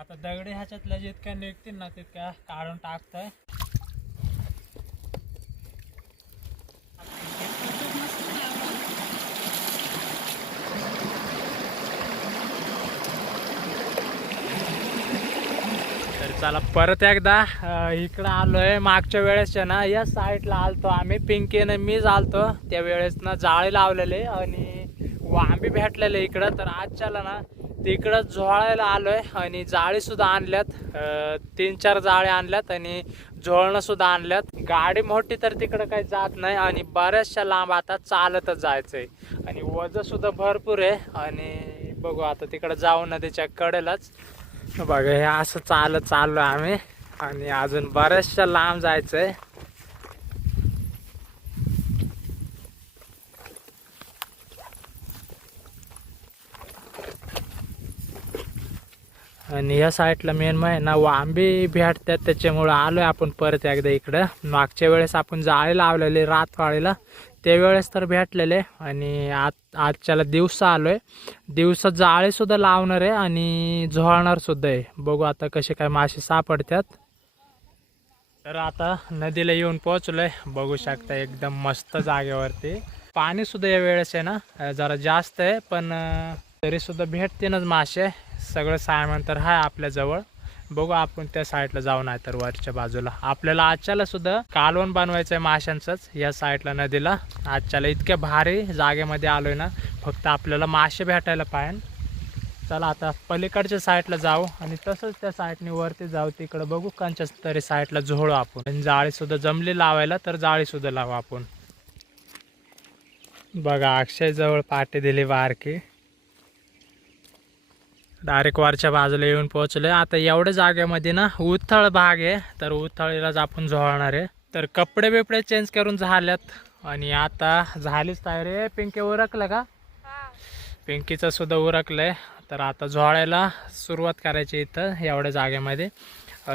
आता दगडी ह्याच्यातल्या जितक्या निघतील ना तितक्या काढून टाकतोय. तर चला परत एकदा इकडं आलोय. मागच्या वेळेस ना या साईडला आलतो आम्ही. पिंकीने मीच आलतो. त्या वेळेस ना जाळे लावलेले आणि वांबी भेटलेले इकडं. तर आजच्याला ना तिकडं झोळायला आलोय आणि जाळीसुद्धा आणल्यात. तीन चार जाळे आणल्यात आणि झोळणंसुद्धा आणल्यात. गाडी मोठी तर तिकडं काही जात नाही आणि बऱ्याचशा लांब आता चालतच जायचं आहे आणि वजनसुद्धा भरपूर आहे आणि बघू आता तिकडं जाऊ नदीच्या कडेलाच. बघा हे असं चालत चाललो आम्ही आणि अजून बऱ्याचशा लांब जायचं आहे आणि या साईडला मेन मग ना वांबी भेटतात त्याच्यामुळं आलोय आपण परत एकदा इकडं. मागच्या वेळेस आपण जाळी लावलेली रातवाळीला त्यावेळेस तर भेटलेले. आणि आज आजच्याला दिवसा आलोय. दिवसा जाळी सुद्धा लावणार आहे आणि झोळणार सुद्धा आहे. बघू आता कसे काय मासे सापडतात. तर आता नदीला येऊन पोहोचलोय. बघू शकता एकदम मस्त जागेवरती. पाणी सुद्धा या वेळेस आहे ना जरा जास्त आहे पण तरीसुद्धा तरी भेटतीनच मासे. सगळं सामान तर आहे आपल्याजवळ. बघू आपण त्या साईडला जाऊ नाही तर वरच्या बाजूला. आपल्याला आजच्याला सुद्धा कालवण बनवायचं आहे माशांचंच या साईडला नदीला. आजच्याला इतक्या भारी जागेमध्ये आलोय ना फक्त आपल्याला मासे भेटायला पाहिजे चला आता पलीकडच्या साईडला जाऊ आणि तसंच त्या साईडने वरती जाऊ तिकडं. बघू कांच्या तरी साईडला झोळू आपण. आणि जाळीसुद्धा जमली लावायला तर जाळीसुद्धा लावू आपण. बघा अक्षयजवळ पाठी दिली बारकी डायरेक्ट वरच्या बाजूला येऊन पोहोचलोय. आता एवढ्या जागेमध्ये ना उथळ भाग आहे. तर उथळीलाच आपण झोळणार आहे. तर कपडे बिपडे चेंज करून झाल्यात. आणि आता झालीच तयारी आहे. पिंके उरकलं का? पिंकीचं सुद्धा उरकलंय. तर आता झोळायला सुरुवात करायची इथं एवढ्या जागेमध्ये.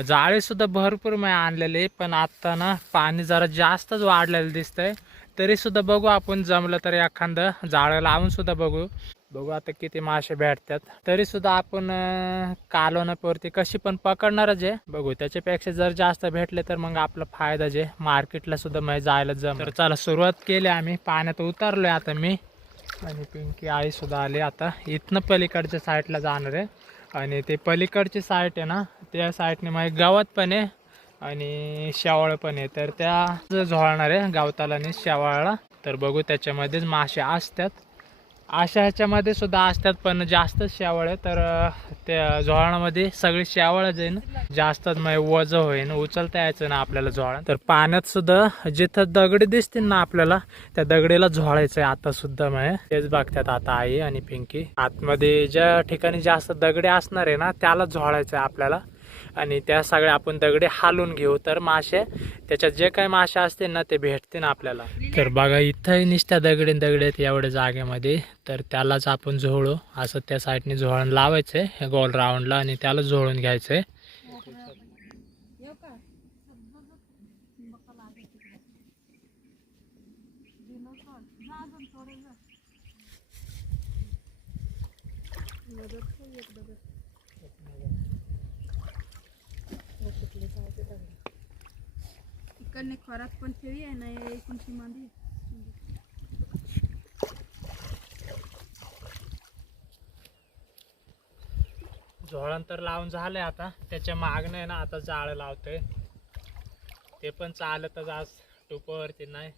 जाळीसुद्धा भरपूर मी आणलेली पण आत्ता ना पाणी जरा जास्तच वाढलेलं दिसतंय. तरी सुद्धा बघू आपण जमलं तर एखादं जाळं लावून सुद्धा बघू. बघू आता किती मासे भेटतात. तरी सुद्धा आपण अ, कशी पण पकडणारच आहे. बघू त्याच्यापेक्षा जर जास्त भेटले तर मग आपला फायदा जे मार्केटला सुद्धा मग जायला जम तर चला सुरुवात केली आम्ही. पाण्यात उतरलोय आता मी. आणि पिंकी आई सुद्धा आली आता. इथनं पलीकडच्या साईडला जाणार आहे. आणि ते पलीकडची साईट आहे ना त्या साईडने मग गावात पण आहे आणि शेवाळ पण आहे. तर त्या झोळणार आहे गवताला आणि शेवाळला. तर बघू त्याच्यामध्येच मासे असतात. अशा ह्याच्यामध्ये सुद्धा असतात पण जास्तच शेवाळ आहे. तर त्या झोळामध्ये सगळी आहे जाईन जास्तच म्हणजे वज होईन उचलता यायचं ना आपल्याला झोळा. तर पाण्यात सुद्धा जिथं दगडी दिसतील ना आपल्याला त्या दगडीला झोळायचं आहे आता सुद्धा मग तेच बघतात आता आई आणि पिंकी. आतमध्ये ज्या ठिकाणी जास्त दगडे असणार आहे ना त्याला झोळायचं आहे आपल्याला. आणि त्या सगळ्या आपण दगडे हालून घेऊ. तर मासे त्याच्यात जे काही मासे असतील ना ते भेटतील आपल्याला. तर बघा इथंही निसत्या दगडे न दगडे आहेत एवढ्या जागेमध्ये. तर त्यालाच आपण झोळू. असं त्या साईडने झोळण लावायचंय आहे गोल राऊंडला आणि त्याला झोळून घ्यायचंय. इकडने खरात पण ठेवी आहे ना एकोणशी मांदी झोळण तर लावून झालंय आता. त्याच्या मागणं आहे ना आता जाळं लावतोय. ते पण चालतच आज टोपवरती नाही.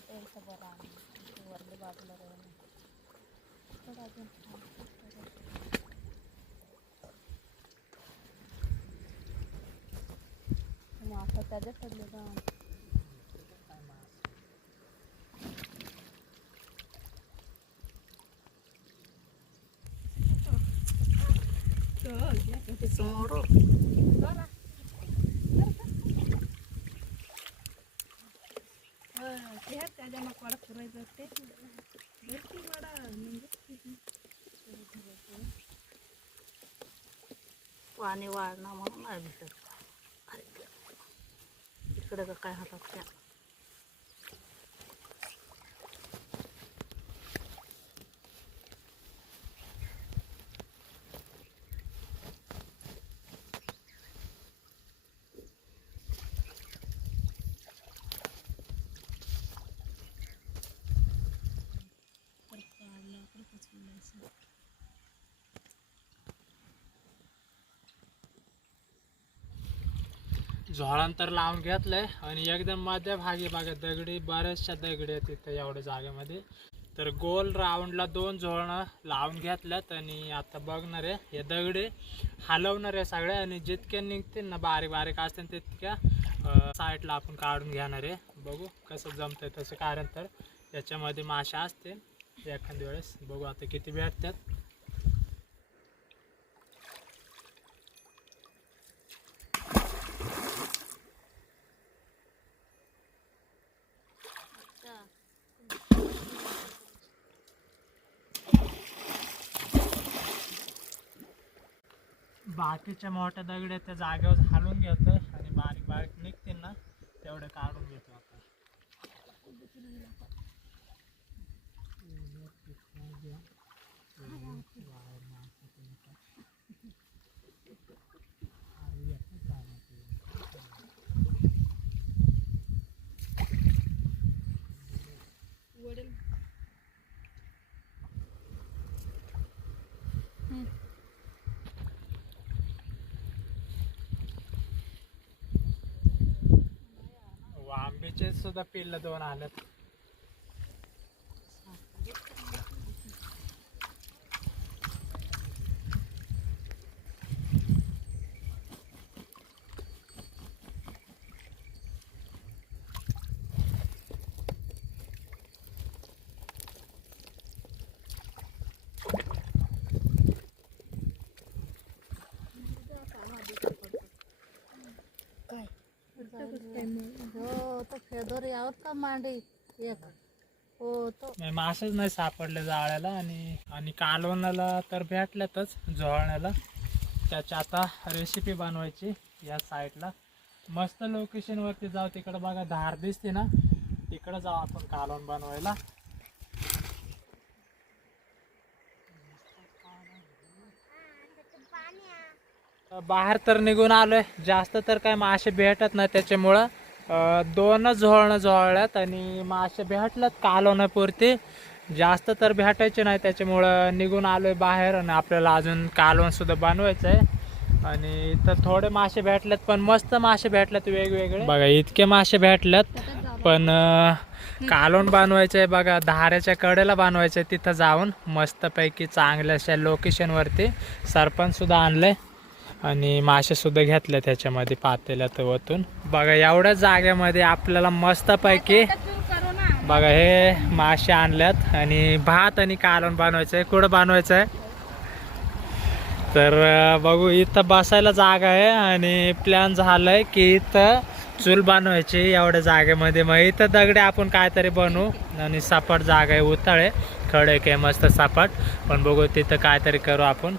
त्याच्यात पडले का त्याच्या पाणी वाढणार म्हणून नाही भेटत अरे इकडे काय हातात त्या झोळांतर लावून घेतलंय आणि एकदम मध्यभागी बघा दगडी बऱ्याचशा दगडी आहेत तिथं एवढ्या जागेमध्ये. तर गोल राऊंडला दोन झोळणं लावून घेतल्यात आणि आता बघणार आहे हे दगडे हलवणार आहे सगळे आणि जितक्या निघतील ना बारीक बारीक असतील तितक्या साईडला आपण काढून घेणार आहे. बघू कसं जमतंय तसं कारण तर याच्यामध्ये माशा असते एखाद्या वेळेस बघू आता किती भेटतात. बाकीच्या मोठ्या दगड त्या जागेवर हालून घेतो आणि बारीक बारीक निघतील ना तेवढे काढून घेतो आता. आंब्याचे सुद्धा पिल्ल दोन आल्यात काय हो तो फेदर यावर का मांडी? एक. हो तो. नाही मासेच नाही सापडले जाळ्याला आणि आणि कालवणाला तर भेटल्यातच झोळण्याला त्याची आता रेसिपी बनवायची या साईडला मस्त लोकेशनवरती जाऊ तिकडं बघा धार दिसते ना. तिकडं जाऊ आपण कालवण बनवायला. बाहेर तर निघून आलोय. जास्त तर काय मासे भेटत नाही त्याच्यामुळं. दोनच झोळणं झोळल्यात आणि मासे भेटल्यात कालवण्यापुरती जास्त तर भेटायचे नाही त्याच्यामुळं निघून आलोय बाहेर आणि आपल्याला अजून कालवण सुद्धा बनवायचं आहे आणि इथं थोडे मासे भेटलेत पण मस्त मासे भेटलेत वेगवेगळे. बघा इतके मासे भेटल्यात पण कालवण बनवायचं आहे बघा धाऱ्याच्या कडेला बनवायचं आहे तिथं जाऊन. मस्तपैकी चांगल्याशा लोकेशनवरती सरपंच सुद्धा आणलंय. आणि मासेसुद्धा घेतल्या त्याच्यामध्ये पातेल्यात वतून बघा एवढ्या जागेमध्ये आपल्याला मस्तपैकी बघा हे मासे आणल्यात आणि भात आणि कालवण बनवायचं आहे कुठं बनवायचं आहे तर बघू इथं बसायला जागा आहे आणि प्लॅन झालाय की इथं चूल बनवायची एवढ्या जागेमध्ये. मग इथं दगडे आपण काहीतरी बनवू आणि सपाट जागा आहे उतळ आहे. खडक आहे मस्त सपाट. पण बघू तिथं काहीतरी करू आपण.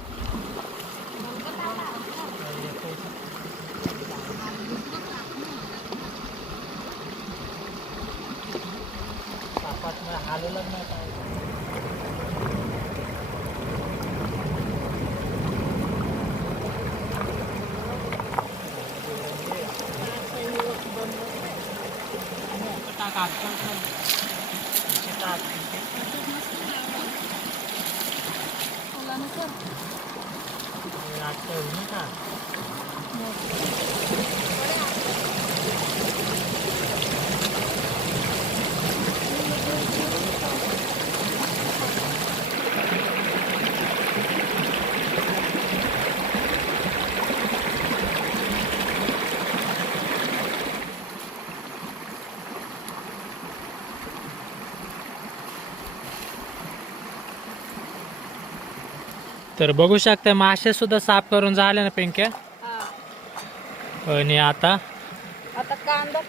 इथे टाक इथे. हे तर बघू शकता मासे सुद्धा साफ करून झाले ना पिंक्या? आणि आता? आता कांदा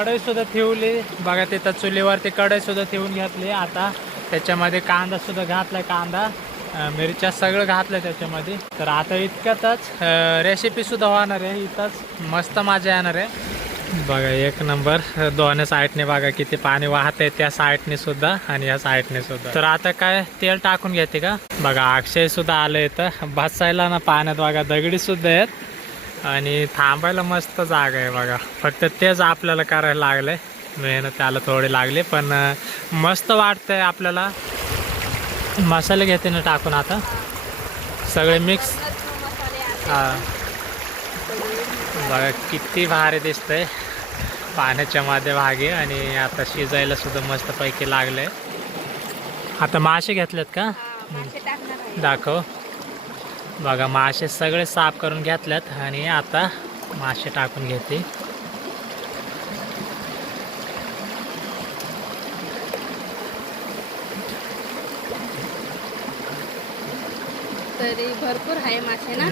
कढई सुद्धा ठेवली. बघा तिथं चुलीवरती कढई सुद्धा ठेवून घेतली. आता त्याच्यामध्ये कांदा सुद्धा घातलाय कांदा. मिरच्या सगळं घातलंय त्याच्यामध्ये. तर आता इतक्यातच रेसिपी सुद्धा होणार आहे. इथंच मस्त मजा येणार आहे. बघा एक नंबर. दोन्ही साईडने बघा किती पाणी वाहत आहे त्या साईडने सुद्धा आणि या साईडने सुद्धा. तर आता काय तेल टाकून घेते का? बघा अक्षय सुद्धा आलं इथं. बसायला ना पाण्यात बघा दगडी सुद्धा आहेत. आणि थांबायला मस्त जागा आहे बघा. फक्त तेच आपल्याला करायला लागले मेहनत त्याला थोडी लागली पण मस्त वाटतंय आपल्याला. मसाले घेते ना टाकून आता. सगळे मिक्स हा. बघा किती भारी दिसतंय. पाण्याच्या मध्यभागी आणि आता शिजायला सुद्धा मस्तपैकी लागले आता मासे घेतलेत का? आहे. दाखव. बघा मासे सगळे साफ करून घेतल्यात आणि आता मासे टाकून घेते. तरी भरपूर आहे मासे ना?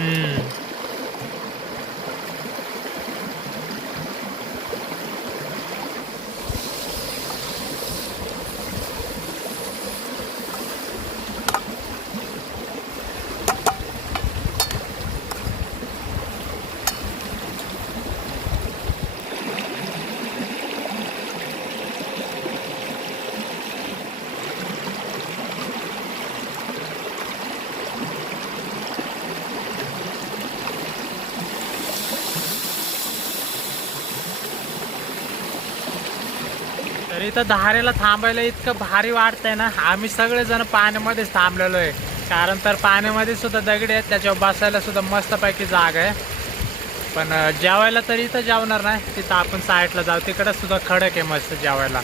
इथं धारेला थांबायला इतकं भारी वाटतंय ना. आम्ही सगळेजण पाण्यामध्येच थांबलेलो आहे. कारण तर पाण्यामध्ये सुद्धा दगडी आहेत त्याच्यावर बसायला सुद्धा मस्तपैकी जागा आहे. पण जेवायला तर इथं जेवणार नाही तिथं आपण साईडला जाऊ. तिकडं सुद्धा खडक आहे मस्त जेवायला.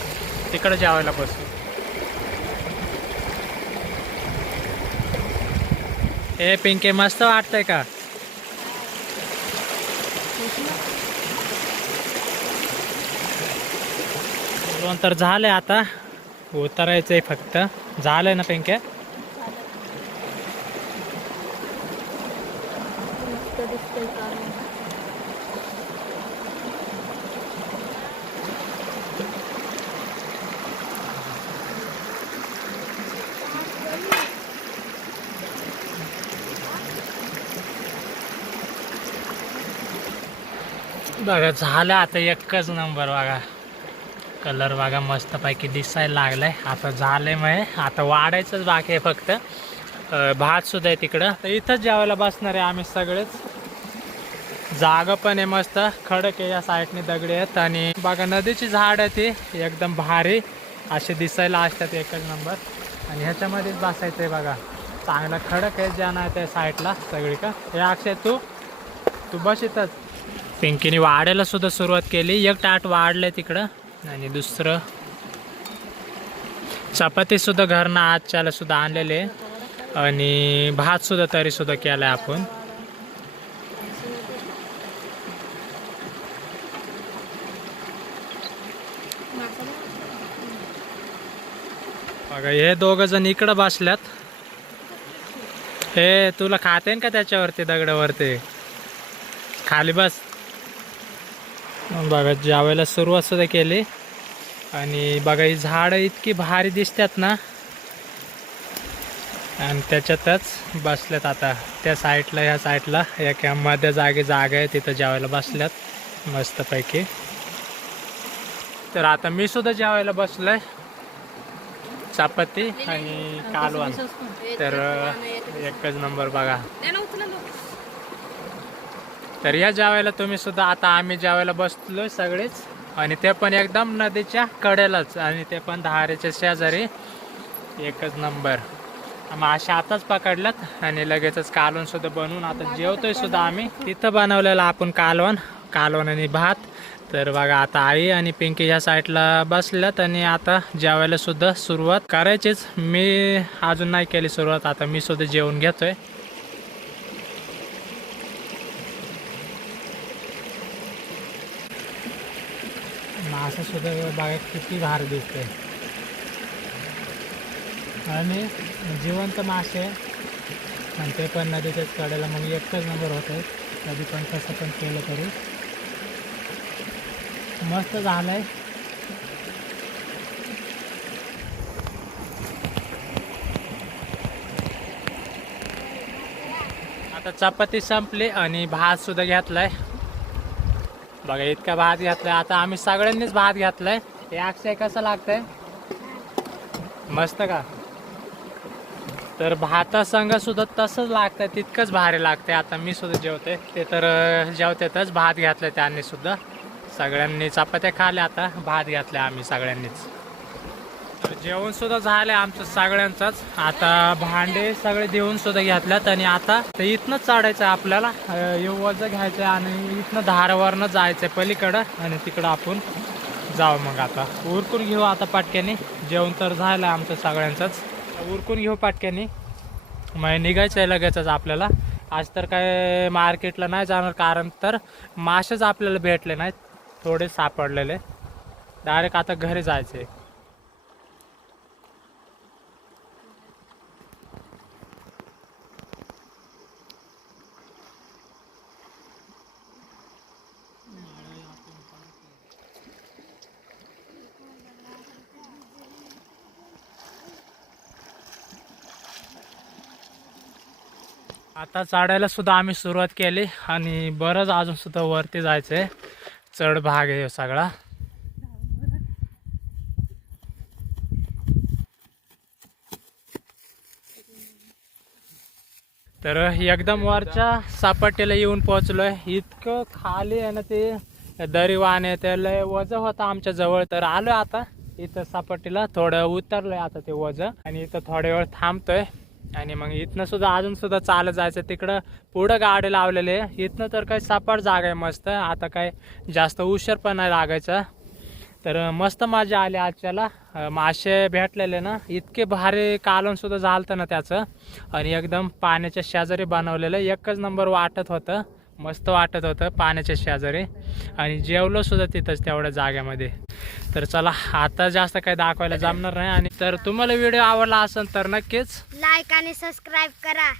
तिकडं जेवायला बसू. हे पिंके मस्त वाटतंय का? जेवण तर झालंय आता. उतरायचंय फक्त. झालंय ना पिंके? बघा झालं आता एकच नंबर बघा. कलर बघा मस्तपैकी दिसायला लागलाय. आता झालंय मग आता वाढायचंच बाकी आहे फक्त. भात सुद्धा आहे तिकडं. तर इथंच जेवायला बसणार आहे आम्ही सगळेच. जागा पण आहे मस्त. खडक आहे या साईडने दगडी आहेत. आणि बघा नदीची झाड आहे ती. एकदम भारी. असे दिसायला असतात एकच नंबर आणि ह्याच्यामध्येच बसायचं आहे बघा. चांगला खडक आहे ज्या नाही त्या साईडला सगळी का हे अक्षय तू? तू बस इथंच. पिंकीने वाढायला सुद्धा सुरुवात केली. एक टाट वाढलंय तिकडं. आणि दुसरं चपातीसुद्धा घरनं आजच्याला सुद्धा आणलेले. आणि भात सुद्धा तरी सुद्धा केलाय आपण. बघा हे दोघं जण इकडं बसल्यात. हे तुला खाते का त्याच्यावरती दगडावरती? खाली बस. बघा जेवायला सुरुवात सुद्धा केली आणि बघा ही झाडं इतकी भारी दिसतात ना. आणि त्याच्यातच बसल्यात आता. त्या साईडला ह्या साईडला एका मध्ये जागे जागा आहे तिथं जेवायला बसल्यात मस्तपैकी. तर आता मी सुद्धा जेवायला बसलोय चपाती आणि कालवण. तर एकच नंबर बघा. तर या जेवायला तुम्ही सुद्धा आता आम्ही जेवायला बसलो सगळेच. आणि ते पण एकदम नदीच्या कडेलाच आणि ते पण धारेच्या शेजारी. एकच नंबर. मासे आताच पकडल्यात आणि लगेचच कालवण सुद्धा बनवून आता जेवतोय सुद्धा आम्ही. तिथं बनवलेलं आपण कालवण कालवण आणि भात. तर बघा आता आई आणि पिंकी ह्या साईडला बसल्यात आणि आता जेवायला सुद्धा सुरुवात करायचीच. मी अजून नाही केली सुरुवात आता मी सुद्धा जेवून घेतोय. असं सुद्धा बागेत किती भारी दिसते आणि जिवंत मासे आणि ते पण नदीच्याच कडेला मग एकच नंबर होतो आहे कधी पण कसं पण केलं तरी. मस्त झालंय. आता चपाती संपली आणि भात सुद्धा घेतलाय. बघा इतका भात घातलाय. आता आम्ही सगळ्यांनीच भात घातलाय. हे अक्षय कसं लागतंय? मस्त का? तर भातासंग सुद्धा तसंच लागतं तितकंच भारी लागतंय. आता मी सुद्धा जेवते ते तर जेवतेतच. भात घेतलं त्यांनी सुद्धा. सगळ्यांनी चपात्या खाल्या आता. भात घेतल्या आम्ही सगळ्यांनीच. जेवण सुद्धा झालं आमचं सगळ्यांचंच. आता भांडे सगळे देऊन सुद्धा घेतल्यात आणि आता ते इथनं चढायचं आपल्याला. अं, हे घ्यायचं आणि इथनं धारावरनं जायचं पलीकडं आणि तिकडं आपण जाऊ मग आता. उरकून घेऊ आता पाटक्याने. जेवण तर झालं आमचं सगळ्यांचंच. उरकून घेऊ पाटक्याने. मग निघायचं आहे लगेचच आपल्याला. आज तर काय मार्केटला नाही जाणार कारण तर मासेच आपल्याला भेटले नाहीत. थोडे सापडलेले. डायरेक्ट आता घरी जायचं आता चढायला सुद्धा आम्ही सुरुवात केली आणि बरंच अजून सुद्धा वरती जायचं आहे चढ भाग आहे सगळा. तर एकदम वरच्या सपाटीला येऊन पोहोचलोय. इतकं खाली आहे ना ते दरी वाहन आहे त्याला वजन होतं आमच्या जवळ. तर आलोय आता इथं सपाटीला. थोडं उतरलंय आता ते वजन आणि इथं थोड्या वेळ थांबतोय. आणि मग इथनं सुद्धा अजून सुद्धा चालत जायचं. तिकडं पुढं गाडी लावलेले इथनं तर काही सपाट जागा आहे मस्त. आता काय जास्त उशीर पण नाही लागायचा. तर मस्त मजा आली आजच्याला. मासे भेटलेले ना इतके भारी कालून सुद्धा झालतं ना त्याचं. आणि एकदम पाण्याच्या शेजारी बनवलेलं. एकच नंबर वाटत होतं. मस्त वाटत होतं पाण्याच्या शेजारी. आणि जेवलो सुद्धा तिथंच तेवढ्या जाग्यामध्ये. तर चला आता जास्त काही दाखवायला जमणार नाही. आणि तर तुम्हाला व्हिडिओ आवडला असेल तर नक्कीच लाईक आणि सबस्क्राईब करा.